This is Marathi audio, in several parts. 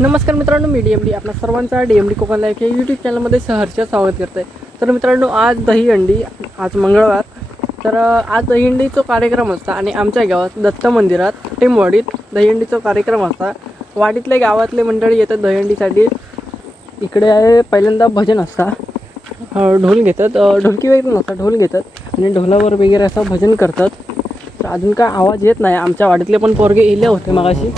नमस्कार मित्रांनो, मी DMD आपल्या सर्वांचा DMD कोकण लाईव्ह या यूट्यूब चॅनलमध्ये सहर्ष स्वागत करते. तर मित्रांनो, आज दहीहंडी, आज मंगळवार. तर आज दहीहंडीचा कार्यक्रम असता आणि आमच्या गावात दत्त मंदिरात टेमवाडीत दहीहंडीचा कार्यक्रम असता. वाडीतले गावातले मंडळी येतात दहीहंडीसाठी. इकडे आहे पहिल्यांदा भजन असता, ढोल घेतात, ढोलकी वगैरे नसतात, ढोल घेतात आणि ढोलावर वगैरे असं भजन करतात. तर अजून काय आवाज येत नाही. आमच्या वाडीतले पण पोरगे इले होते, मगाशी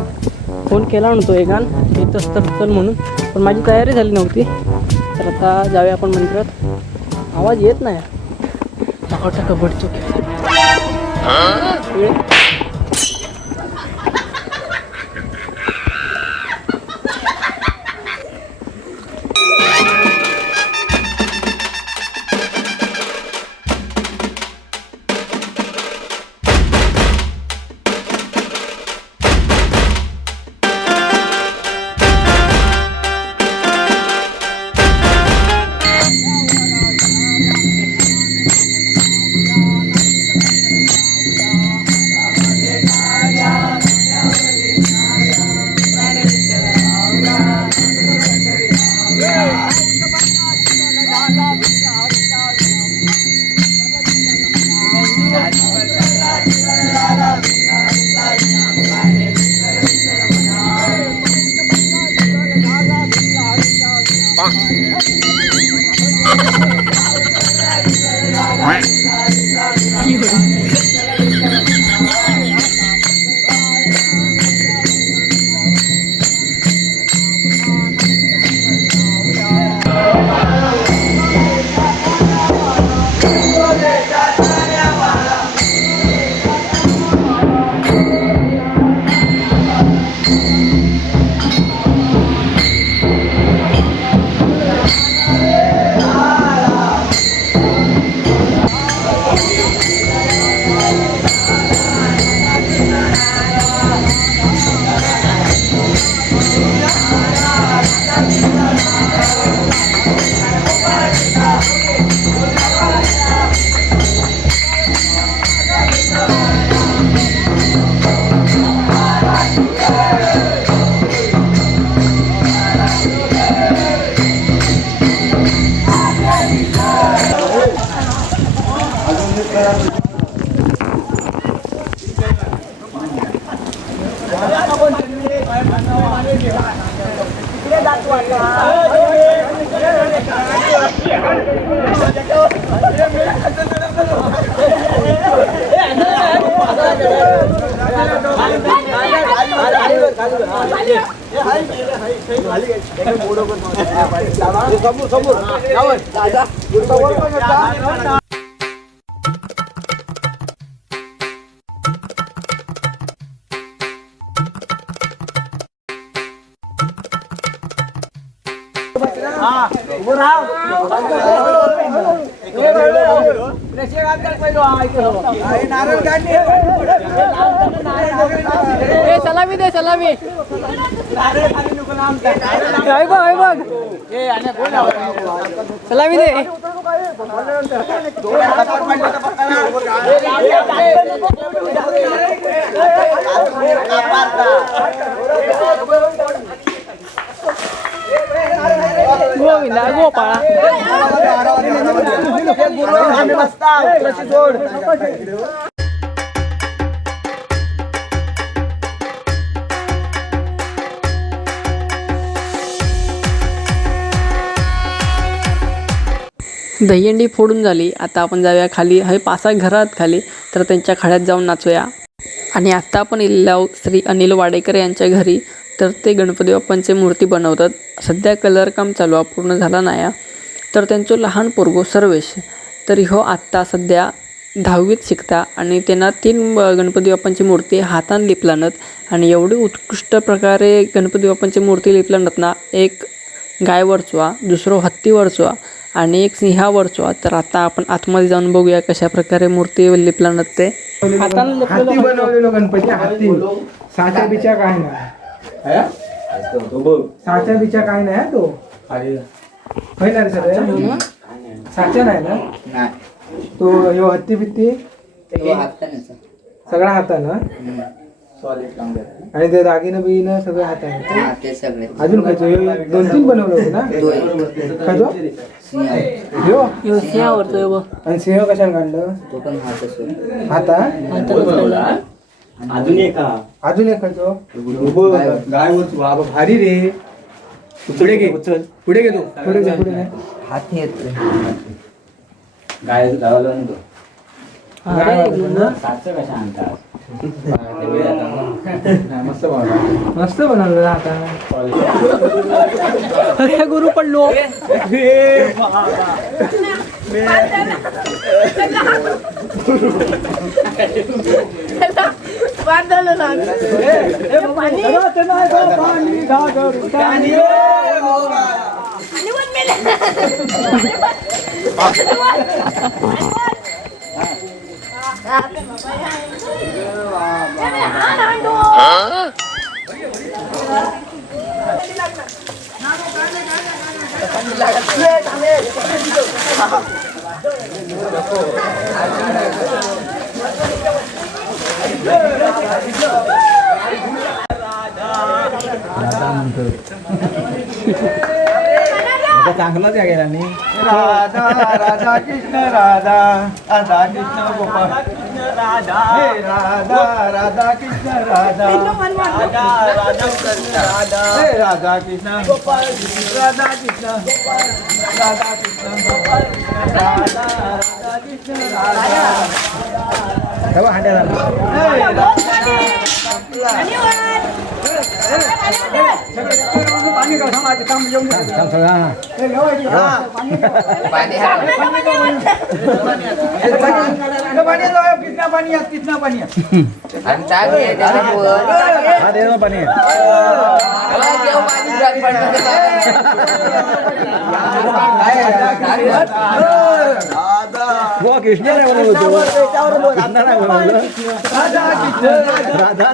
फोन केला नव्हतो एकान येत असतं चल म्हणून, पण माझी तयारी झाली नव्हती. तर आता जाऊया आपण मंदिरात. आवाज येत नाही. टाका कबड्डी सलामी दे, सलामी सलामी दे. दहीहंडी फोडून झाली. आता आपण जाऊया खाली, हे 5-6 घरात खाली, तर त्यांच्या खड्यात जाऊन नाचूया. आणि आत्ता आपण इल्लाव श्री अनिल वाडेकर यांच्या घरी. तर ते गणपती बाप्पांची मूर्ती बनवतात. सध्या कलर काम चालू आहे, पूर्ण झाला नाही. तर त्यांचं लहान पोरगो सर्वेश, तर ह्यो आत्ता सध्या 10वीत शिकता आणि त्यांना 3 गणपती बाप्पांची मूर्ती हातान लिपलानत. आणि एवढी उत्कृष्ट प्रकारे गणपती बाप्पांची मूर्ती लिपलानत ना, एक गायवरचवा, दुसरं हत्तीवरचवा आणि एक सिंहावरचवा. तर आता आपण आतमध्ये जाऊन बघूया कशा प्रकारे मूर्ती लिपलानत. ते हाती बनवलेलो गणपती. हाती साच्या बिच्या काय नाही, साच्या बिच्या काय नाही तो. होय ना रे सगळं, साच्या नाही ना तो. ह्यो हत्ती बित्ती सगळा हातानं. आणि ते दागिनं बिगिनं सगळं हात आहे ते सगळे अजून खायचो 2-3 बनवलं होतं ना खायचो ह्यो ह्यो सिंहावरतो ह्यो बघ. आणि सिंह कशाने काढलं तो पण हात असो हाता हातानंच काढला. अजून एक हा. अजून एक खायचो गायवरच बाबा भारी रे पुढे घे पुढे घे तू पुढे घे हाती येत गाय गावाला आणतो. अरे गुन्हा. सातशे कशा आणतात मस्त बनवलं मस्त बनवलं आता अरे गुरु पडलो. चांगलाच या गेला मी राधा राधा कृष्ण राधा राधा कृष्ण गोपाळ राधा राधा राधा कृष्ण राधा राधा राधा कृष्ण राधा राधा कृष्ण गोपाळ राधा कृष्ण गोपाळ राधा कृष्ण गोपाळ राधा राधा कृष्ण राधा पाणी माझे काम येऊन पाणी कितना पाणी आहे कितना पाणी आहे आणि चांगली आहे त्याची पोर. पाणी देव पाणी जात पडतं. कृष्ण नाही बनवलं होतो कृष्ण नाही बनवलं राधा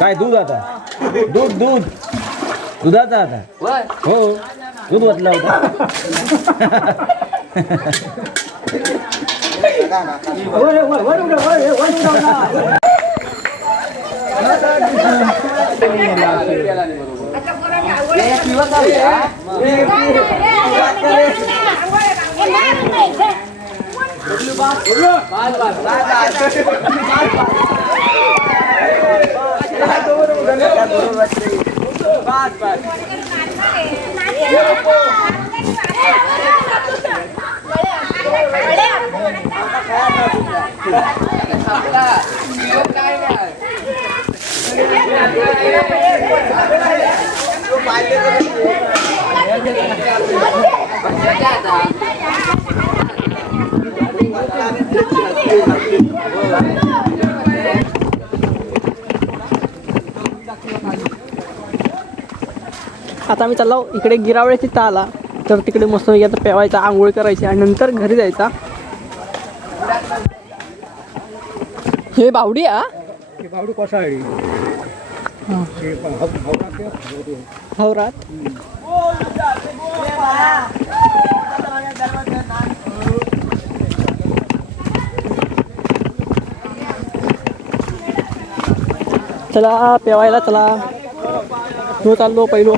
काय दूध आता दूध दूध दुधाचा आता हो दूध वाटला होता आता आम्ही चाललो इकडे गिरावळ्याची ताला तर तिकडे मस्त आता पेवायचा आंघोळ करायची आणि नंतर घरी जायचा. हे बावडी हा बावडी कोसाळी हवरात चला पेवायला चला हो चाललो पहिलो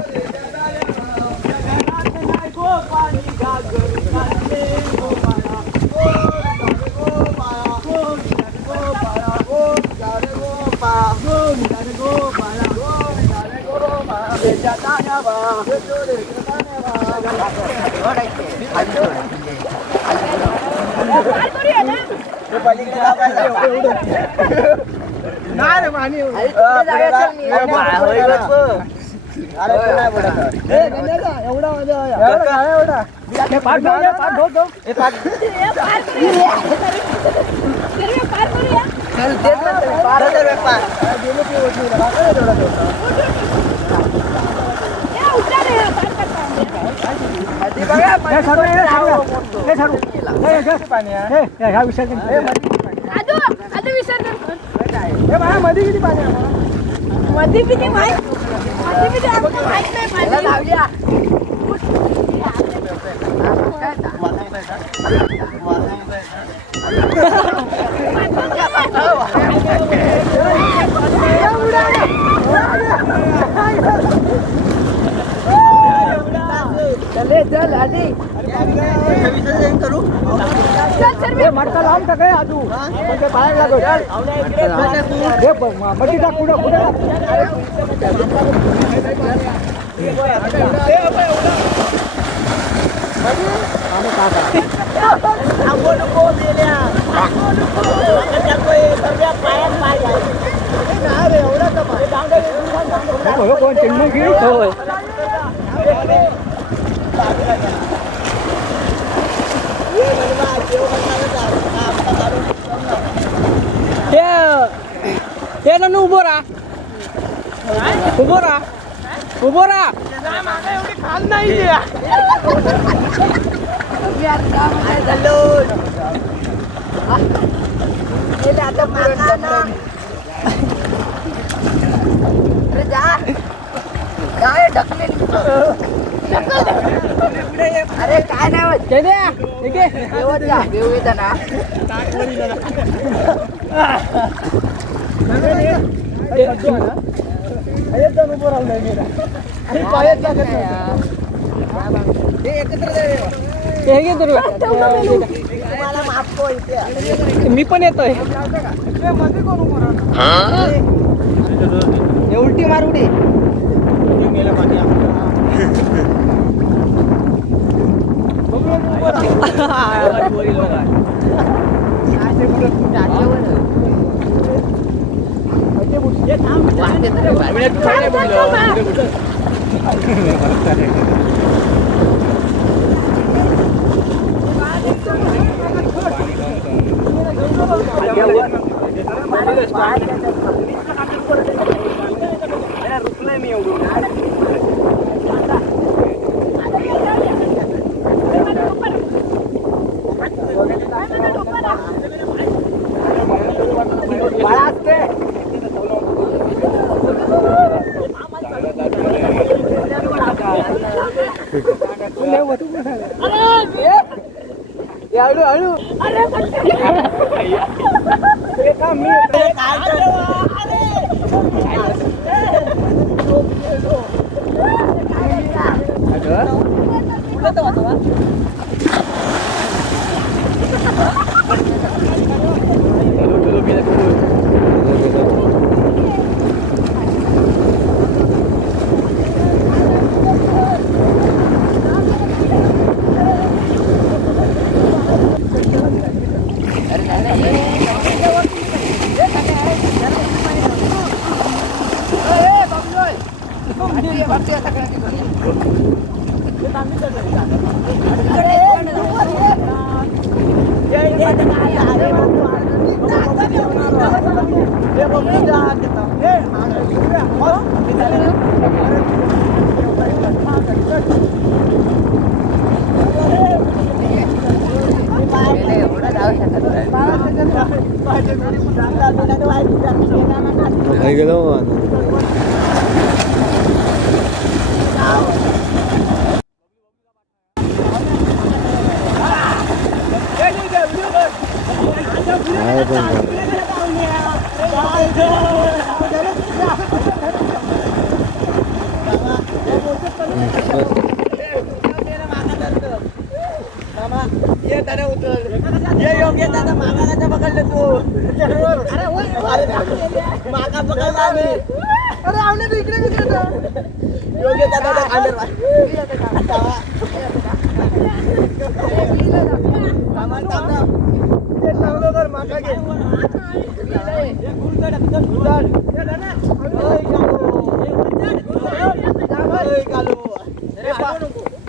विसर्जन हे बाळा मध्ये किती पाणी आहे? मध्ये किती माहित नाही पाणी. चल आधी मटका लावून टाकाय आजू म्हणजे बाहेर लागत मटी टाक कुठं कोण चिन्ह घे होय हे ना उभं राहा उभं राहा अरे काय नाही होत. काय द्या ठीक आहे घेऊन जा, घेऊन येतं ना. हे घे दुर्गा मी पण येतोय उलटी मार उडी.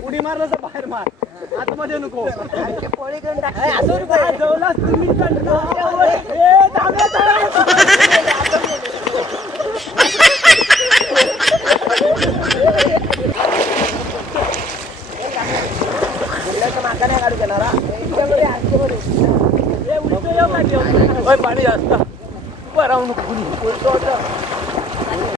उडी मारलं तर बाहेर मार आतमध्ये नको पोळी घेऊन टाक. जेवलास तुम्ही